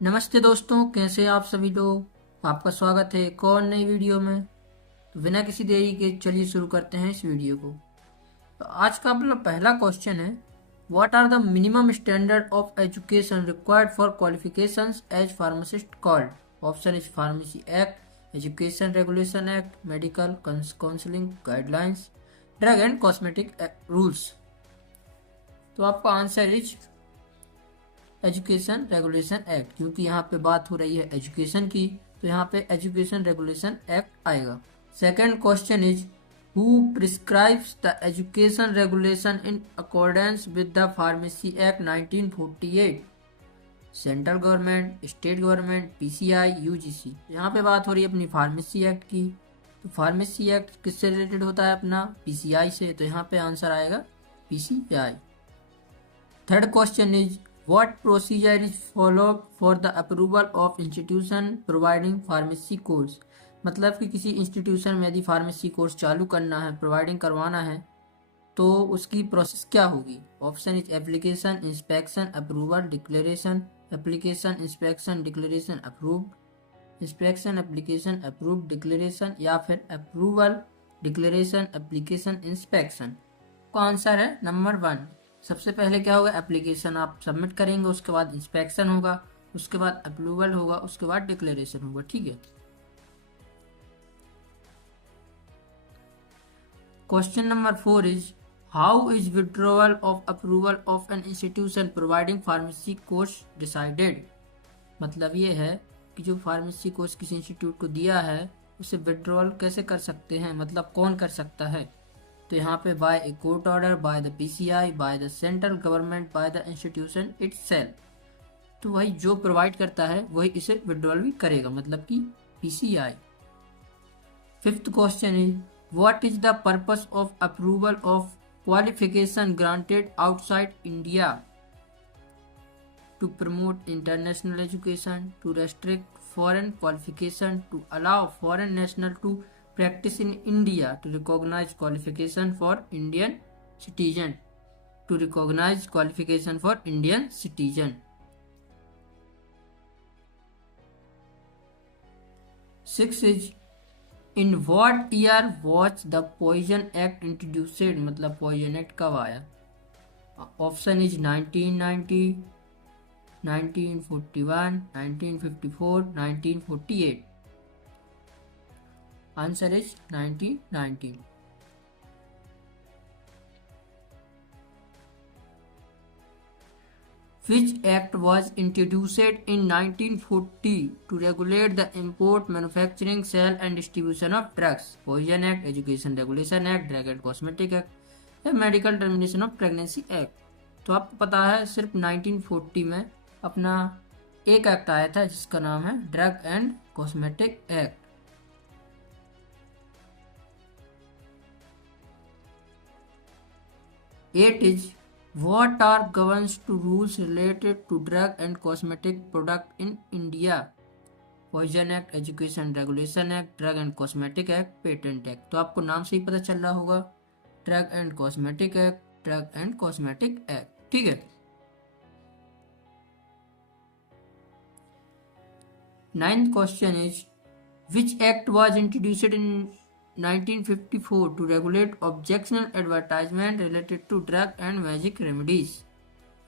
नमस्ते दोस्तों, कैसे आप सभी लोग। आपका स्वागत है एक और नई वीडियो में। तो बिना किसी देरी के चलिए शुरू करते हैं इस वीडियो को। तो आज का अपना पहला क्वेश्चन है, what are the minimum standard of education required for qualifications as pharmacist called. Option is pharmacy act, education regulation act, medical counselling guidelines, drug and cosmetic rules. तो आपका answer is education regulation act, क्योंकि यहाँ पे बात हो रही है education की, तो यहाँ पे एजुकेशन रेगुलेशन एक्ट आएगा। Second question is, who prescribes the education regulation in accordance with the pharmacy act 1948। Central government, state government, PCI, UGC. यहाँ पे बात हो रही है अपनी फार्मेसी एक्ट की। तो फार्मेसी एक्ट किससे रिलेटेड होता है? अपना पीसीआई से। तो यहाँ पे आंसर आएगा PCI. Third question is, what procedure is followed for the approval of institution providing pharmacy course। मतलब कि किसी इंस्टीट्यूशन में यदि फार्मेसी कोर्स चालू करना है, प्रोवाइडिंग करवाना है, तो उसकी प्रोसेस क्या होगी? Option is application, inspection, approval, declaration. Application, inspection, declaration, approve. Inspection, application, approve, declaration, या फिर अप्रूवल, डिक्लेरेशन, एप्लीकेशन, इंस्पेक्शन। का आंसर है नंबर 1। सबसे पहले क्या होगा? एप्लीकेशन आप सबमिट करेंगे, उसके बाद इंस्पेक्शन होगा, उसके बाद अप्रूवल होगा, उसके बाद डिक्लेरेशन होगा। ठीक है। Question number 4 is, how is withdrawal of approval of an institution providing pharmacy course decided. मतलब ये है कि जो फार्मेसी कोर्स किसी इंस्टीट्यूट को दिया है, उसे विड्रॉवल कैसे कर सकते हैं, मतलब कौन कर सकता है? तो यहाँ पे by a court order, by the PCI, by the central government, by the institution itself. तो वही जो प्रोवाइड करता है वही इसे विड्रॉल भी करेगा, मतलब कि PCI. Fifth question is, what is the purpose of approval of qualification granted outside India. To promote international education, to restrict foreign qualification, to allow foreign national to practice in India, to recognize qualification for Indian citizen, to recognize qualification for Indian citizen। 6 is, in what year was the Poison Act introduced। मतलब poison act कब आया? Option is 1990, 1941, 1954, 1948। Answer is 1990। Which act was introduced in 1940 to regulate the import, manufacturing, sale and distribution of drugs? Poison Act, Education Regulation Act, Drug and Cosmetic Act, या Medical Termination of Pregnancy Act। तो आपको पता है सिर्फ 1940 में अपना एक act आया था जिसका नाम है drug and cosmetic act. 8 is, what are governs to rules related to drug and cosmetic product in India? Poison act, education regulation act, drug and cosmetic act, patent act. तो आपको नाम से ही पता चल रहा होगा, drug and cosmetic act, drug and cosmetic act. ठीक है। 9th question is, which act was introduced in 1954 to regulate objectionable advertisement related to drug and magic remedies।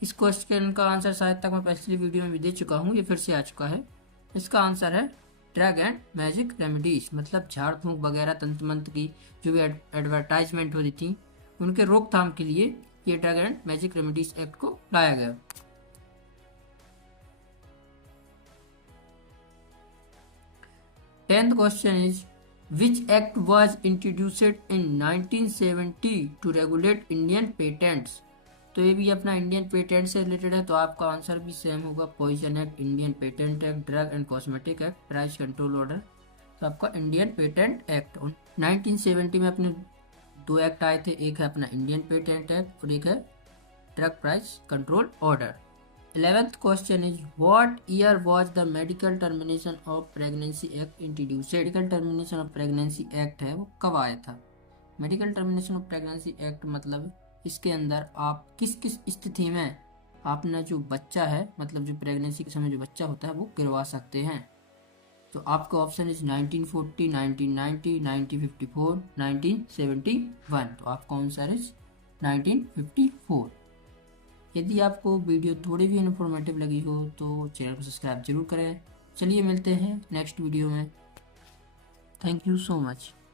इस क्वेश्चन का आंसर शायद तक मैं पिछली वीडियो में भी दे चुका हूँ, ये फिर से आ चुका है। इसका आंसर है ड्रग एंड मैजिक रेमेडीज, मतलब झाड़ फूंक वगैरह तंत्र मंत्र की जो भी एडवर्टाइजमेंट होती थी उनके रोकथाम के लिए ये drug and magic remedies act को लाया गया। 10th question is, which act was introduced in 1970 to regulate Indian patents। तो ये भी अपना इंडियन पेटेंट से रिलेटेड है, तो आपका आंसर भी सेम होगा, poison act, Indian patent act, drug and cosmetic act, price control order. तो आपका इंडियन पेटेंट एक्ट 1970 में अपने 2 एक्ट आए थे, एक है अपना इंडियन पेटेंट एक्ट और एक है drug price control order. 11th question is, what year was the medical termination of pregnancy act introduced। Medical termination of pregnancy act है वो कब आया था? Medical termination of pregnancy act मतलब इसके अंदर आप किस किस स्थिति में अपना जो बच्चा है, मतलब जो प्रेगनेंसी के समय जो बच्चा होता है, वो गिरवा सकते हैं। तो आपका ऑप्शन इज 1940, 1990, 1954, 1971। तो आपका आंसर इज 1954। यदि आपको वीडियो थोड़ी भी इन्फॉर्मेटिव लगी हो तो चैनल को सब्सक्राइब जरूर करें। चलिए मिलते हैं नेक्स्ट वीडियो में। Thank you so much.